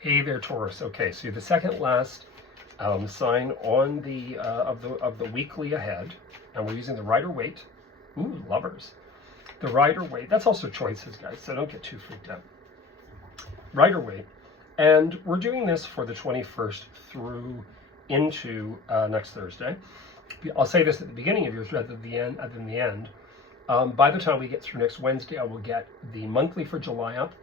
Hey there, Taurus. Okay, so you're the second last sign on the of the weekly ahead, and we're using the Rider-Waite. Ooh, lovers. The Rider-Waite. That's also choices, guys. So don't get too freaked out. Rider-Waite, and we're doing this for the 21st through into next Thursday. I'll say this at the beginning of yours, rather than the end. By the time we get through next Wednesday, I will get the monthly for July up.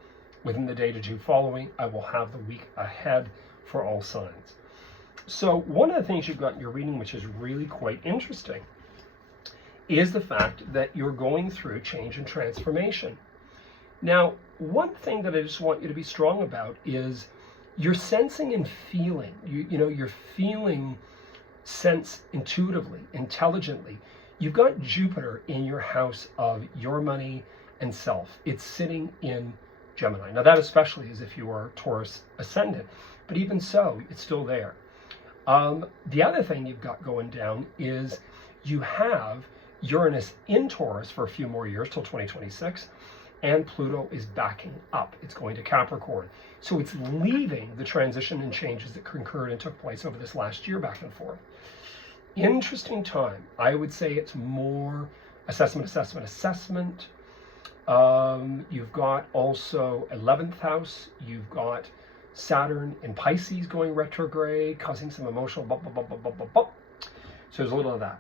Within the day to June following, I will have the week ahead for all signs. So one of the things you've got in your reading, which is really quite interesting, is the fact that you're going through change and transformation. Now, one thing that I just want you to be strong about is you're sensing and feeling. You're feeling sense intuitively, intelligently. You've got Jupiter in your house of your money and self. It's sitting in Gemini. Now that especially is if you are Taurus ascendant, but even so, it's still there. The other thing you've got going down is you have Uranus in Taurus for a few more years till 2026, and Pluto is backing up. It's going to Capricorn. So it's leaving the transition and changes that concurred and took place over this last year back and forth. Interesting time. I would say it's more assessment. You've got also 11th house. You've got Saturn in Pisces going retrograde, causing some emotional So there's a little of that.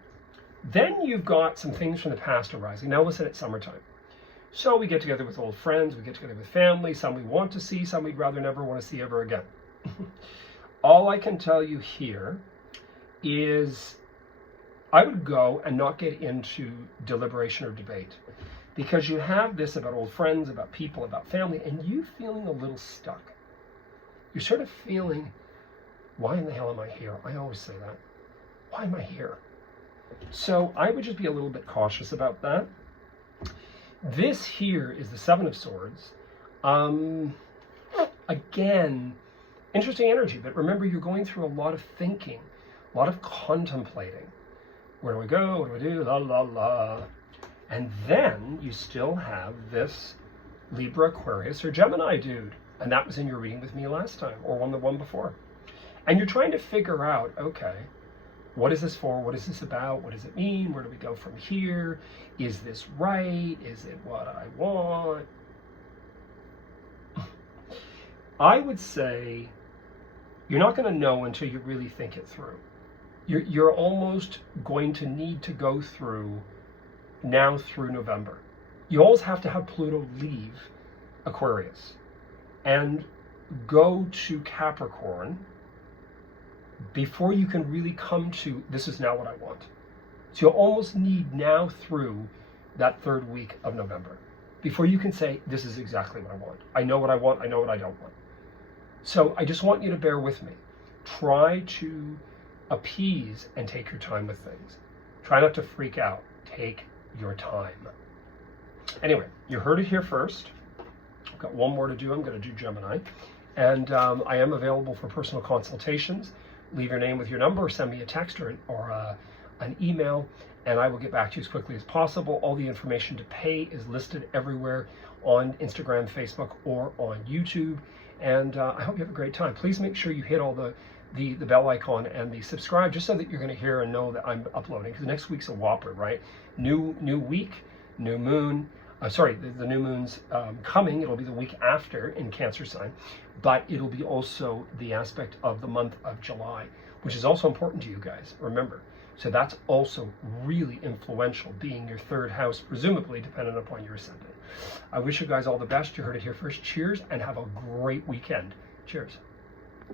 Then you've got some things from the past arising. Now listen, it's summertime. So we get together with old friends, we get together with family, some we want to see, some we'd rather never want to see ever again. All I can tell you here is I would go and not get into deliberation or debate, because you have this about old friends, about people, about family, and you feeling a little stuck. You're sort of feeling, why in the hell am I here? I always say that. Why am I here? So I would just be a little bit cautious about that. This here is the Seven of Swords. Again, interesting energy, but remember, you're going through a lot of thinking, a lot of contemplating. Where do we go? What do we do? La, la, la. And then you still have this Libra, Aquarius, or Gemini dude. And that was in your reading with me last time, or the one before. And you're trying to figure out, okay, what is this for? What is this about? What does it mean? Where do we go from here? Is this right? Is it what I want? I would say you're not going to know until you really think it through. You're almost going to need to go through now through November. You always have to have Pluto leave Aquarius and go to Capricorn before you can really come to, this is now what I want. So you'll almost need now through that third week of November before you can say, this is exactly what I want. I know what I want, I know what I don't want. So I just want you to bear with me. Try to appease and take your time with things. Try not to freak out. Take your time. Anyway, you heard it here first. I've got one more to do. I'm going to do Gemini. And I am available for personal consultations. Leave your name with your number, or send me a text or an email, and I will get back to you as quickly as possible. All the information to pay is listed everywhere on Instagram, Facebook, or on YouTube. And I hope you have a great time. Please make sure you hit all the bell icon and the subscribe, just so that you're going to hear and know that I'm uploading, because next week's a whopper, right? New week, new moon. The new moon's coming. It'll be the week after in Cancer sign, but it'll be also the aspect of the month of July, which is also important to you guys, remember. So that's also really influential, being your third house, presumably dependent upon your ascendant. I wish you guys all the best. You heard it here first. Cheers, and have a great weekend. Cheers.